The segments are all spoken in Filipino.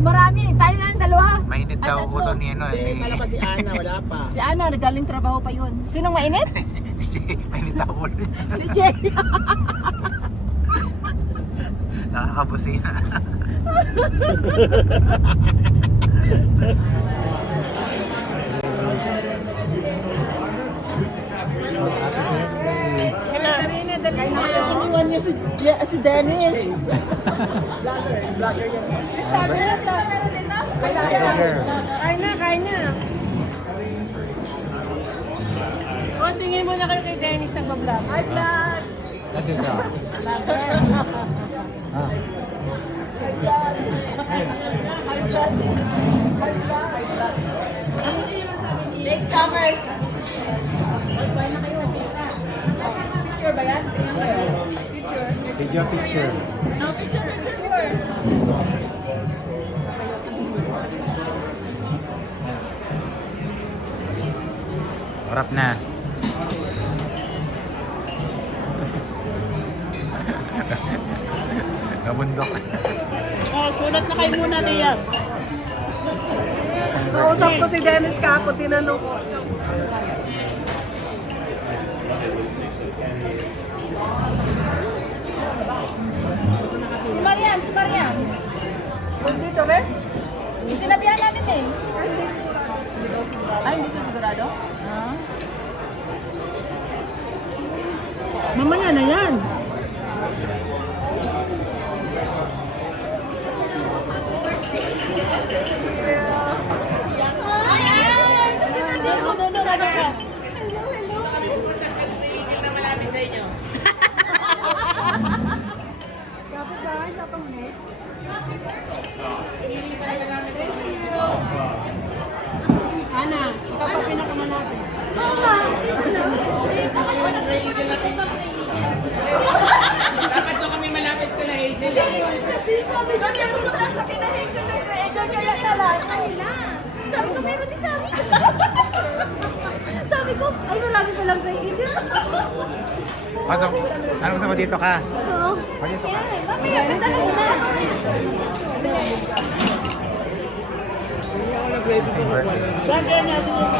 marami. Tayo na ng dalawa. Mainit daw ulo ni ano Hindi, kala pa si Ana, wala pa. Si Ana, nagaling trabaho pa yun. Sinong mainit? Si Jay, mainit daw ulo niya. Si Jay. Nakakabusina. Iniwan niyo si Dennis. Vlogger yan. Sabi na to. Kain na. O, tingin mo na kayo kay Dennis nag-vlog. Hi, vlog. Dati ka. Latecomers. Picture ba yan? Tingnan kayo. Picture. Picture. No, picture. Harap na. Nabundok. Oh, sulat na kayo muna, Diaz. Kausap ko si Dennis kako, tinanong ko. Si Marian. Dito rin? Sinabihan namin eh. Hindi sigurado. Hindi siya sigurado? Mamaya na yan. Ana, ikaw pa pinakamalapit. Dapat to kami malapit ko na Hazel. Kasi sabi ko, meron sila sa kinahingsan ng creator, kaya nalang. Kanila. Sabi ko, meron din sa amin. Sabi ko, ay marami palang creator. Anong sama dito ka? Dito ka. Mamaya, nandala mo na. Gagawin natin yun.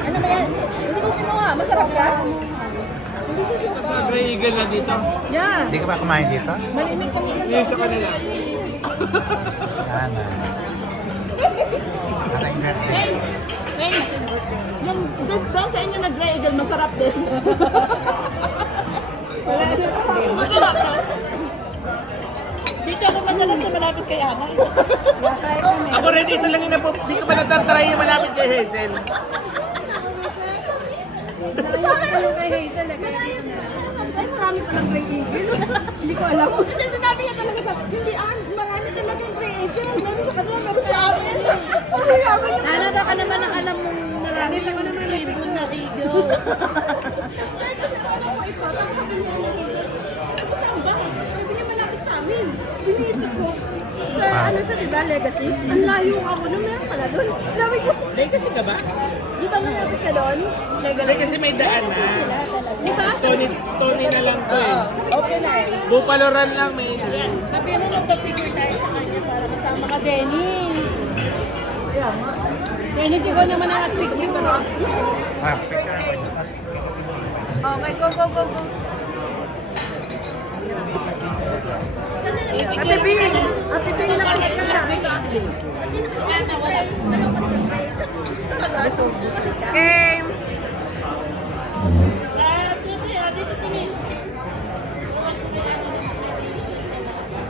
Ano ba yan? Hindi ko kinuha. Masarap siya? Hindi siya syupa. Gray Eagle na dito. Yan. Hindi ka ba kumain dito? Malimig kami dito. Yung sa kanila. Sana. Sana yung Hey! Hey! Yung doon sa inyo na Grey Eagle, masarap din. Wala din. Masarap ka. Dito ako madalas sa malapit kay Ana. Ako rin, ito lang yung di ko pa natatry yung malapit kay Hazel. Kay Hazel, kaya dito na. Ay, marami palang Grey Eagle. Hindi ko alam. Kasi sinabi niya talaga sa, hindi Arms, marami talaga yung Grey Eagle. Meron sa kanila, meron sa amin. Ano yaman yung Ana, baka naman ang alam mong marami ako naman ribbon na eagle. alam mo ito, tapos sabi niya, ito saan ba? Sabi niya malapit sa amin. Biniisip ko, sa ano siya, diba, Legacy? Ang layo ako na meron pala doon. Sabi ko, Legacy ka ba? di ba malapit ka doon? Legacy may daan na. Di ba? Stony na lang to eh. Okay na eh. Bupalo Run lang may daan. Sabi mo magpa-figure tayo sa kanya para masama ka, Dennis. Kaya nga. Dennis, ikaw naman ang at-picture ko. Picture. Okay, go. Ate B! Ate Bea na pala ka. Okay.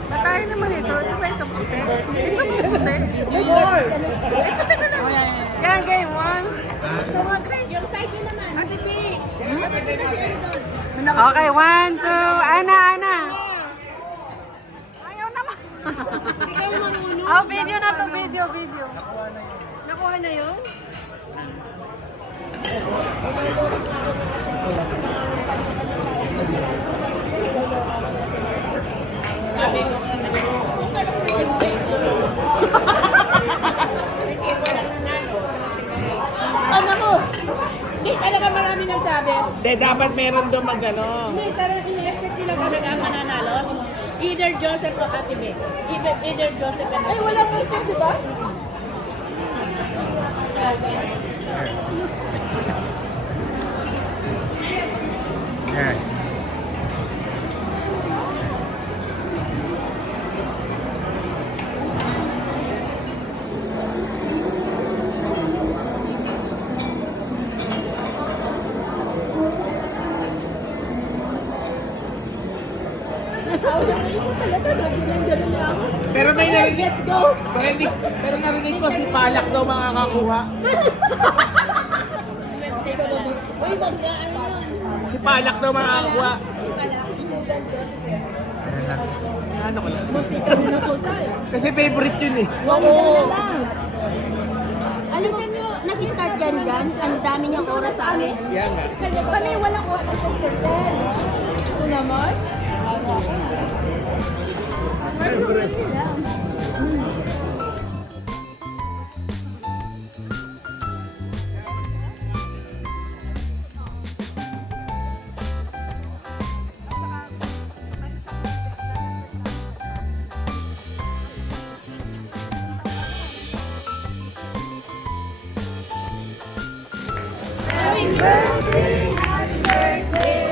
Batayin naman ito. Ito ba ito puti? Ito puti? Of course. Ito taga lang. Yan, game 1. Yung side nyo naman. Ate B! Ate na si ano doon. Okay, 1, 2, Ana. Ayaw naman. Ikaw manunod. Oh, video na to, video. Nakuha na yun? Ano mo? Di talaga marami Hindi, dapat meron doon mag-ano. Hindi, parang in-expect nila ba ang mananalo? Either Joseph o Ate May. Either Joseph and Ate May. Ay, wala po siya, di ba? Yan. Pero may narinig. Pero narinig ko si Palak daw makakakuha. Wednesday pa lang. Uy, bangga, ano yun? Si Palak daw makakakuha. Ayun lang. Ano ko lang. Kasi favorite yun eh. Oo. Alam mo, nag-start yan dyan. Ang dami niyang oras sa amin. Yan nga. Kami walang 1%. Ito naman?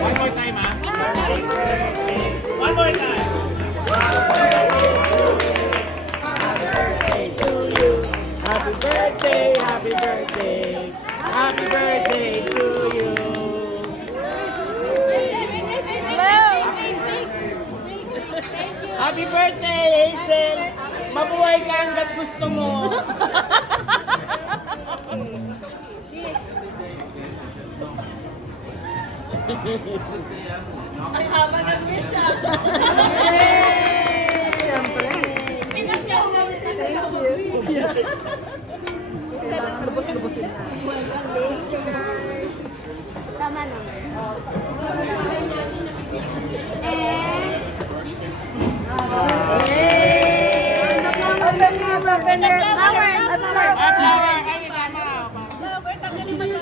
One more time, ah. One more time. Happy birthday, happy birthday. Happy birthday to you. Happy birthday, Hazel. Mabuhay ka hanggat gusto mo. Ang haba ng wish ah. Siyempre. Lubos-lubosin na. Tama naman.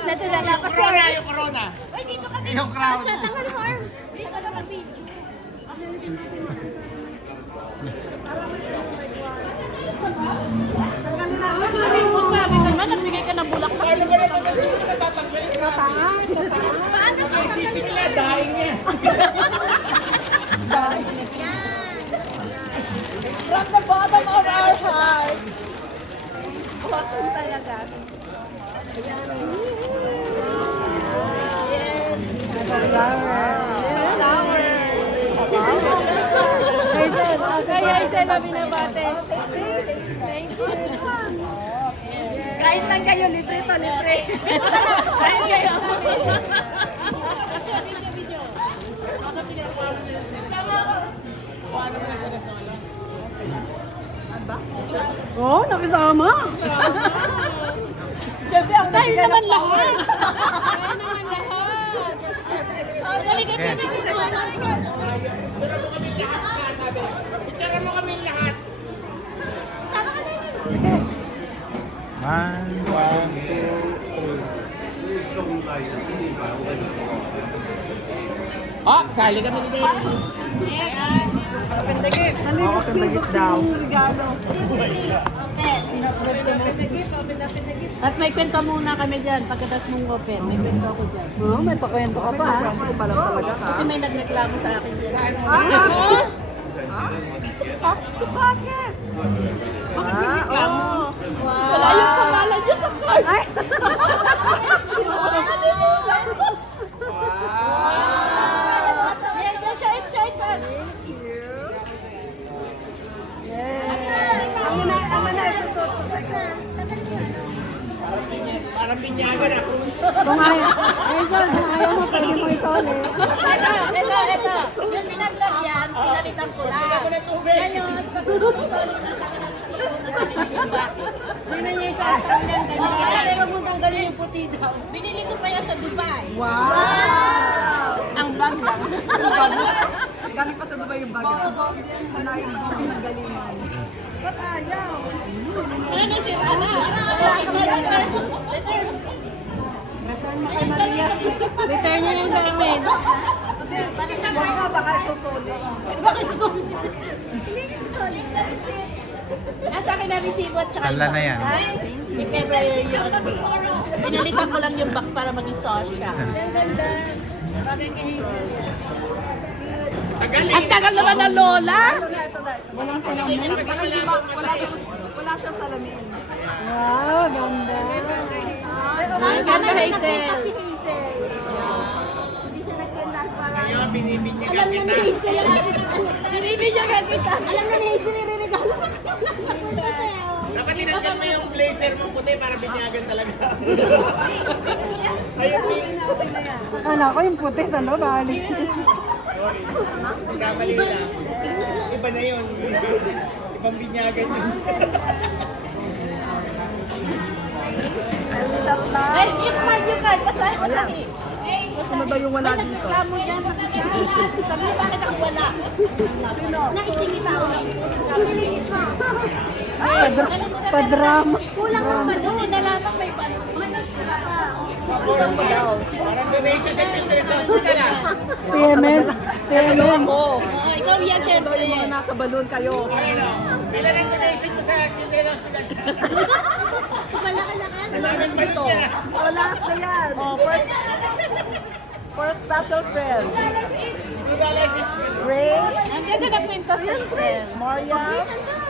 Natulala ko sa Corona, yung corona. Yung crown. Sa tangan mo, Arm. Hindi ka naman video. Grabe ka naman, nagbigay ka ng bulaklak. Paano ba naman natatanggalin? Paano ka Isipin nila, daing niya. From the bottom of our heart. Cotton talaga. Hazel, kaya Hazel na binabate. Thank you. Kahit lang kayo, libre to, libre. Kahit kayo. Oh, nakisama. Siyempre, ang Tayo nagigala naman pa. lahat. Tayo naman lahat. Halika, Okay. Picture mo kami lahat. One. Oh, sali kami ni Dave. Nalibok-sibok sa yung regalo. At may kwento muna kami dyan, pagkatas mong open. May kwento ako dyan. Oo, may pakwento ka pa ha. Kwento pa lang talaga ka. Kasi may nagreklamo sa akin dyan. Bakit? Bakit may reklamo? Wala yung pangalan niya sa card. Ay! Shine, Ang na isusot ko sa'yo. Parang binyagan ako. Kung ayaw, Hazel, kung ayaw mo, pwede mo isole. Ito. Yung pinag-vlog yan, pinalitan ko lang. Ako na tubig. Ngayon, pag sorry na sa akin ang sleeping box. Hindi na niya isasanglan ganyan. Huwag mo tanggalin yung puti daw. Binili ko pa yan sa Dubai. Wow! Ang bag lang. Galing pa sa Dubai yung bag. Panayang bag ng galingan. Ba't ayaw? Ano, sira na. Return. Return mo kay Maria. Return niya yung salamin. Huwag nga, baka susulit. Bakit susulit? Hindi niya susulit na receipt. Nasa akin na resibo at saka Sala na yan. May February yun. Pinalitan ko lang yung box para maging sauce siya. Ang ganda. Bagay kay Jesus. Ang tagal naman ng lola! Walang salamin. Parang di ba, wala siyang salamin. Wow, ganda. Ang ganda, Hazel. Si Hazel. Hindi siya nagkandas para... Kaya binibinyagan Alam na ni kita. Hazel. Binibigyan kita. Alam na ni Hazel yung regalo sa kanya. Dapat tinanggal mo yung blazer mo puti para binyagan talaga. Ayun mo yung... Ano ko yung puti sa loob, alis. Sorry. Kamali lang. Iba na yun. Ibang binyagan yun. Ay, yung card, basahin mo sa akin. Ano ba yung wala dito? Reklamo dyan, mag-isa. Sabi niya, bakit ako wala? Naisingit mo. Naisingit mo. Padrama. Kulang ang balon. Hindi na lamang may balon. Parang donation sa Children's Hospital ah. Dalawa mo. Ikaw yan, Daw syempre. yung mga nasa balon kayo. Kailan ang donation mo sa Children's Hospital? Malaki-lakan. Salamat pa ito. O, lahat na yan. For a special friend. $2 each. Grace, Ang ganda ng kwento sa friend. Maria, Sandal.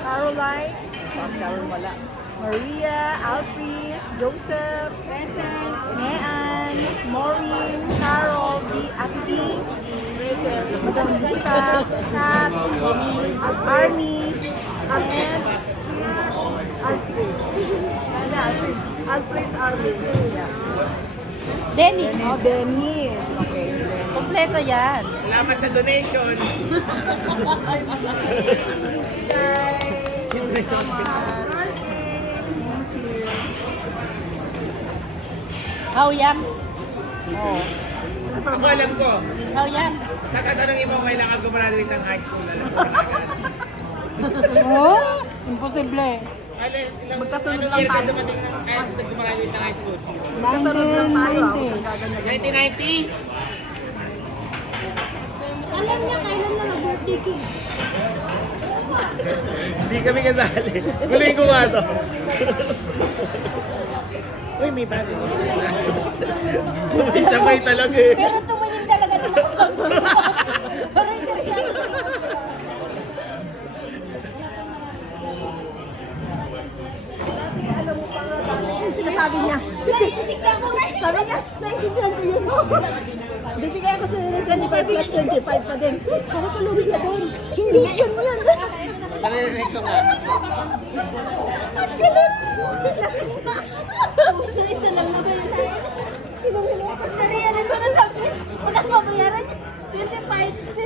Caroline, Caroline wala. Maria, Alpris, Joseph, Nean, Maureen, Carol, Ate B, Madam Lita, Kat, Army, and Alpris. Yeah, Alpris Army. Yeah. Dennis. Oh, Dennis. Okay. Kompleto yan. Salamat sa donation. Guys, thank you so much. Hawyang. Oh. Ako alam ko. Hawyang. Sa tatanungin mo, kailangan gumraduate ng high school na lang. Oh, imposible. Magkasunod Anong lang year ka tayo. dumating ng gumraduate ng high school? Magkasunod lang tayo. 1990? Alam niya kailan na nag-birthday ko. Hindi kami kasali. Guling ko nga to. Uy, may bago. Sabay-sabay talaga eh. Pero tumingin talaga din ako sa Pero hindi rin ako. Dati, alam mo pa nga dati, yung sinasabi niya. Naiintindihan ko na. Sabi niya, naintindihan ko yun. Bibigay ako sa 25 plus 25 pa din. Sabi ko, luwi ka doon. Hindi, yun yun. Narinig ko nga. Ang galing. Lasing na. Isa lang na ba yun tayo? Tapos na-realize ko na sabi, wala babayaran niya. 25.